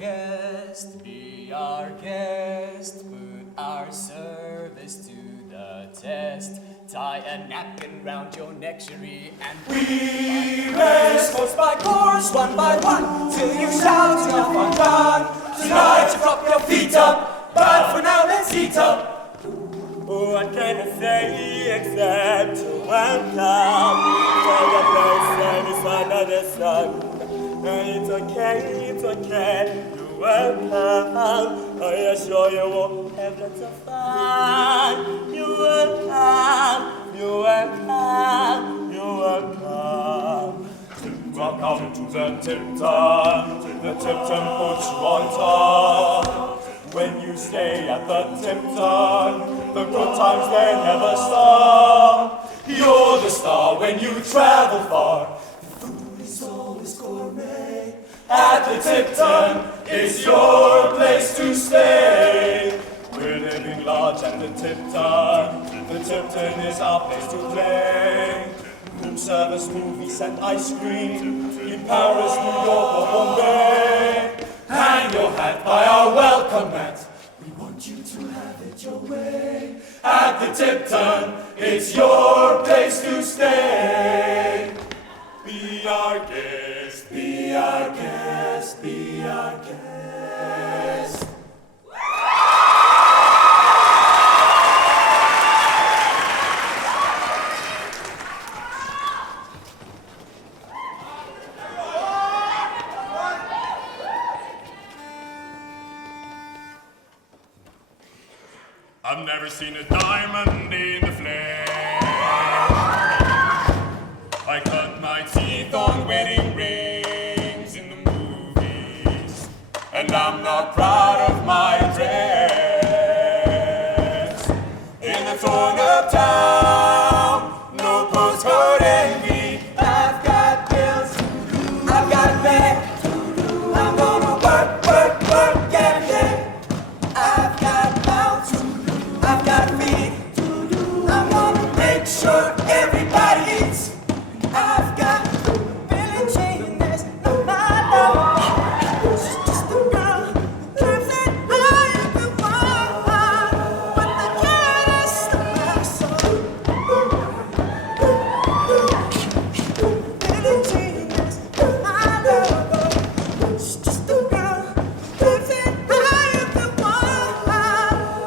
be our guest, put our service to the test. Tie a napkin round your neck, cherie, and we race course by course, one by one, till you shout enough on done. Tonight you prop your feet up, but for now let's heat up. What can I say except welcome for the first service under the sun? It's okay, you're welcome. I assure you will have lots of fun. You're welcome, you're welcome, you're welcome. Welcome to the Tipton. The Tipton puts you on top. When you stay at the Tipton, the good times they never stop. You're the star when you travel far. The food is always gourmet. At the Tipton, it's your place to stay. We're living large at the Tipton. The Tipton is our place to play. Room service, movies, and ice cream in Paris, New York, or Bombay. Hang your hat by our welcome mat. We want you to have it your way. At the Tipton, it's your place to stay. Be our guest, be our guest, be our guest. I've never seen a diamond in the flame. I cut my teeth on wedding rings in the movies, and I'm not proud of my dress. In the torn-up town, no postcode envy. I've got bills to do, I've got a bag to do. I'm gonna work, work, work every day. I've got mouths to do, I've got feet to do. I'm gonna make sure everybody eats. I've got Billie Jean, there's no matter. She's just a girl who drives it high in the wild. But the cat is still my soul. Billie Jean, there's no matter. She's just a girl who drives it high in the wild.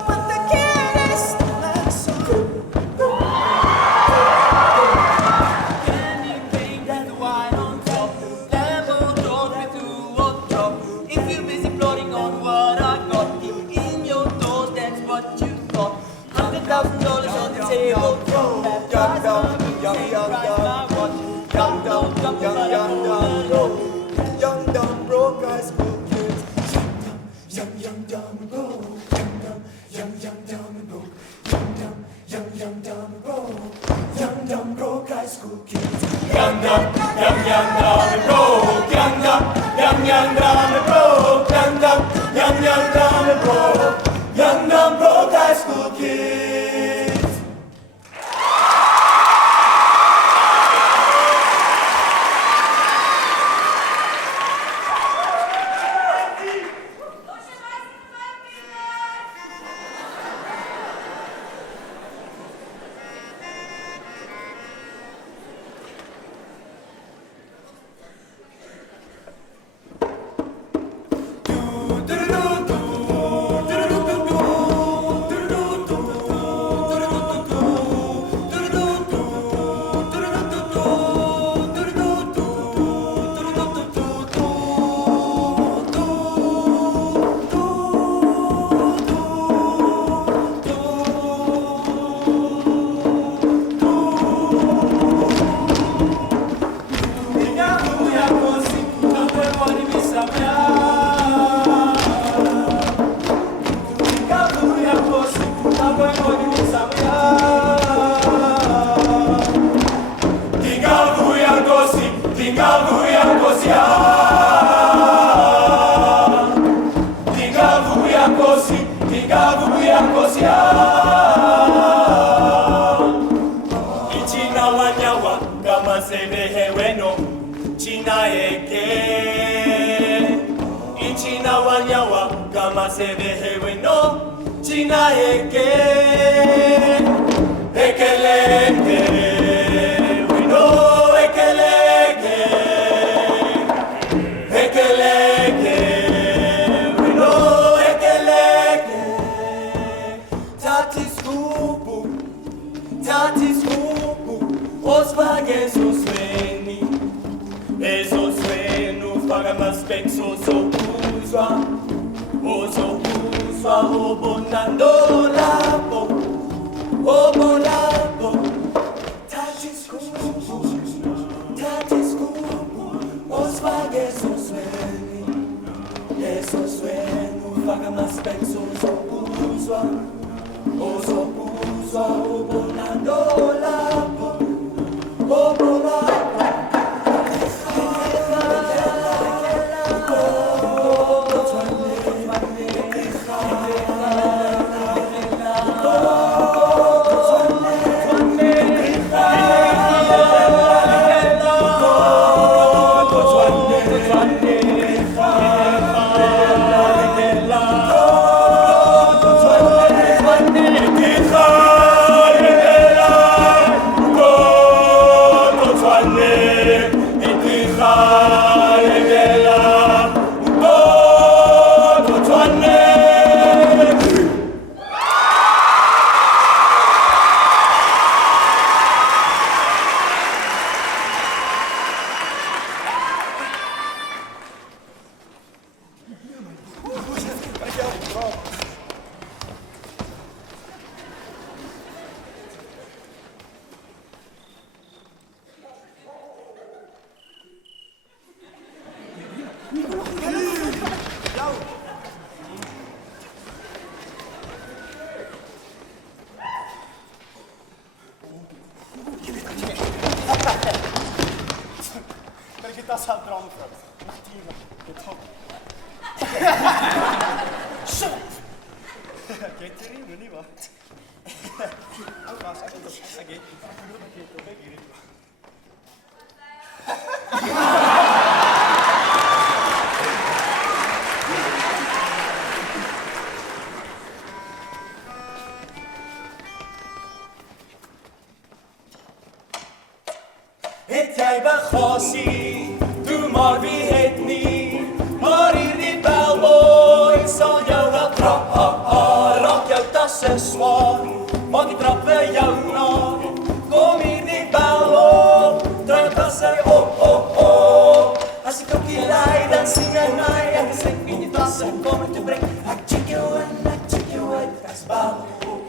But the cat is still my soul. Candy paint and the wine on top. Lambo told me to walk drop. If you're busy plotting on what I got, keep in your toes, that's what you thought. $100,000 on the table. Young, dumb, broke high school kids. Young, dumb, and broke. Young, dumb, and broke. Young, dumb, and broke. Young, dumb, broke high school kids. Young, dumb, and broke. Young, dumb, and broke. Young, dumb, and broke. Young, dumb, broke high school kids. Masebehewe no China Eke Ekeleke We know Ekeleke Ekeleke We know Ekeleke Tati skupu Osvage sosveni Ezosvenu Faga maspek sosokuzwa Ozokuzwa obonando lapo Obolapo Tati skupu Osvage sosveni Ezosvenu Faga maspek sosokuzwa Ozokuzwa obonando lapo Obolapo Het jij begossie, doe maar wie het niet. Maar hier die bellboy zal jou wel trappen. Raak jouw tassen zwaar, maak die trappen jou naar. Kom hier die bel op, draai jouw tassen op. Als ik ook hier leid, dan zing jij mij. En dan zing in je tassen, kom ik te brengen. I check you in, I check you uit, dat is bel op.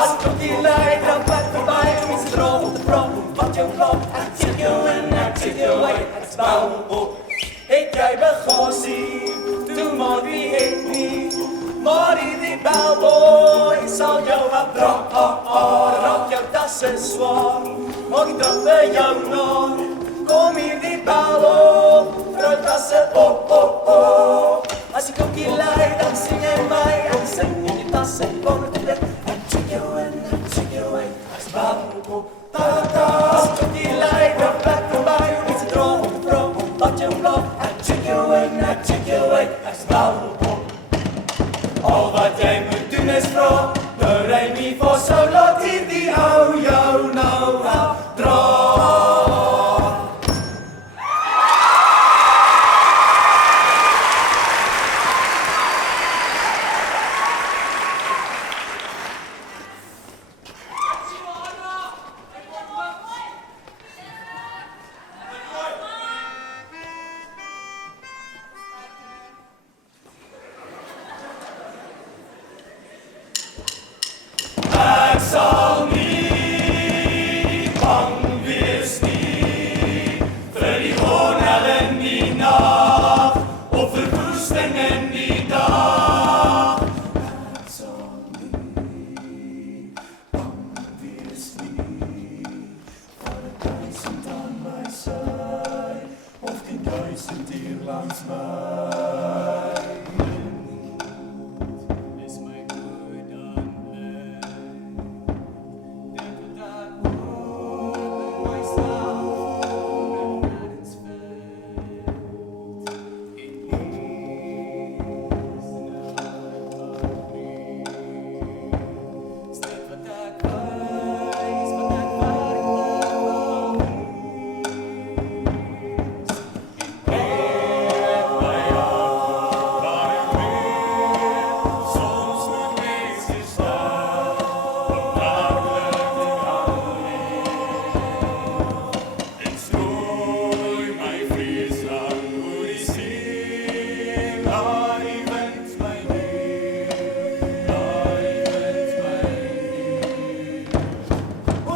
Als ik ook hier leid, dan blijf voorbij. Dan is het rol op de vrouw. Wat je klop, I check you in, I check you away, het bouw op. Ik jij begossie, doe maar wie heet niet. Maar die bellboy zal jou wat trappen. Raak jouw tassen zwaar, mag ik trappen jou naar. Kom hier die bel op, draai tassen op. Als ik ook hier leid, dan zing je mij. En zing je die tassen, kom ik te bed. I check you in, I check you away, het bouw op. Als ik op die lijn dan blijf voorbij, hoe is het droom op de vrouw, wat je blok. I check you in, I check you away, hij is bouw op. Al wat jij moet doen is vrouw, de rij mi voor zo laat hier die hou jou nou afdraai.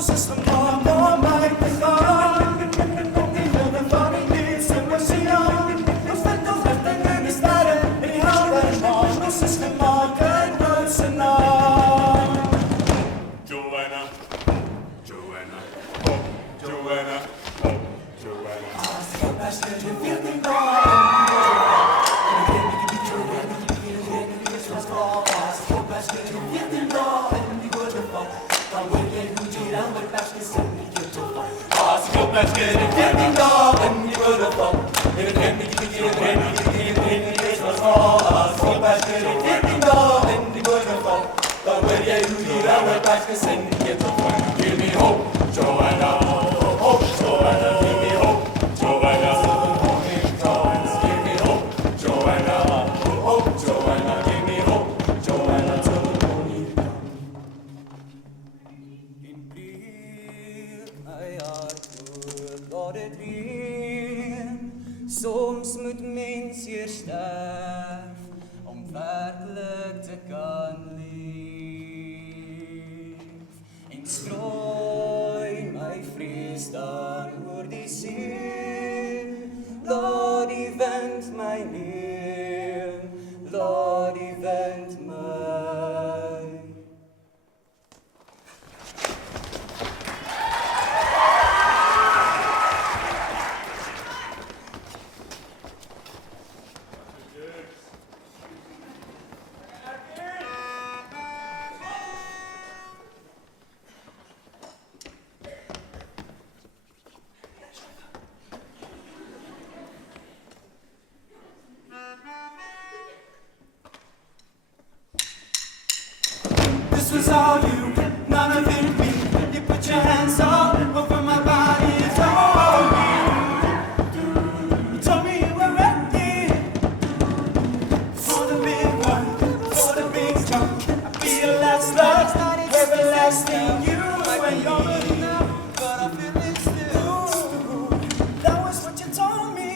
system, no might be gone. Even the funny needs and we're seen on. No spindles left and then it's not anyhow that long. No system, all good roots and all. Joanna, Joanna, oh, Joanna, oh, Joanna. Give me hope, Joanna, hope, Joanna, give me hope, Joanna, Joanna, give me hope, Joanna, hope, Joanna, give me hope, Joanna, till the morning comes. In blir mig artur bladet ren, som smut minns ger sterf, om verkligt det kan liv. In stroj mig fristan ur de sin, låt de vänt mig ner, låt de vänt mig. This was all you, none of it me. You put your hands all over my body and told me. You told me you were ready for the big one, for the big jump. I'll be your last love, everlasting you and me. But I feel it still. That was what you told me.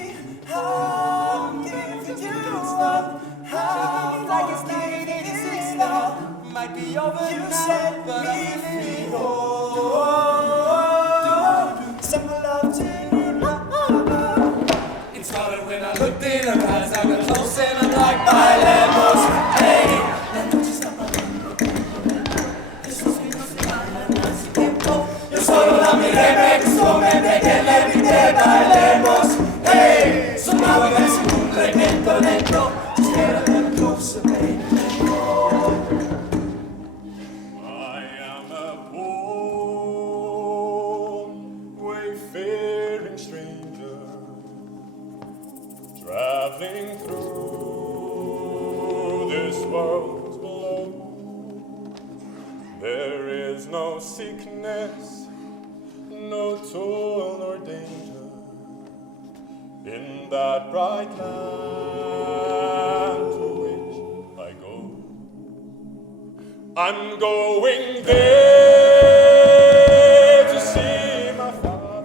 How I'm giving you up. How like it's 1986 now. Might be over you said, but I feel it. Summer love to you. It started when I looked in her eyes, I got close and I'm like bailemos. Hey, yo solo la miré, me gustó, me pegué, le grité, bailemos. Hey, sonaba casi un reggaeton lento. Just get a little closer, baby. I am a poor, wayfaring stranger, traveling through this world below. There is no sickness, no toil nor danger in that bright land to which I go. I'm going there to see my father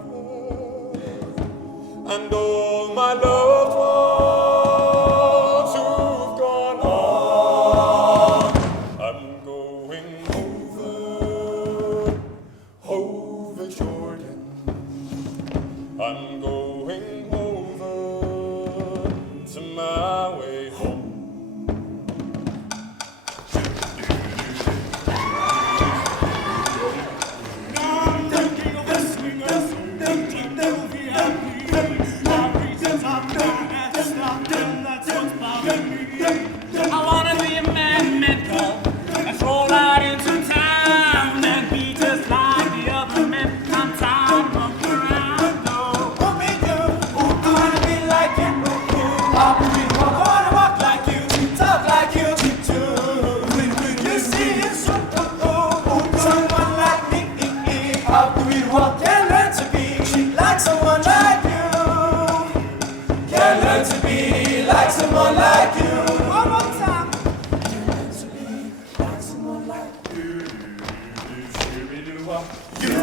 and all my loved ones who've gone on. I'm going over Jordan. I'm going over to my way home. I wanna be a man cub and roll out into town and be just like the other men. I'm tired of looking around, no. Want me to? I wanna be like you. I wanna walk like you, talk like you too. When you see someone like me, how do we walk? Can learn to be like someone like you. Can learn to be like someone like you. One more time. Can learn to be like someone like you. You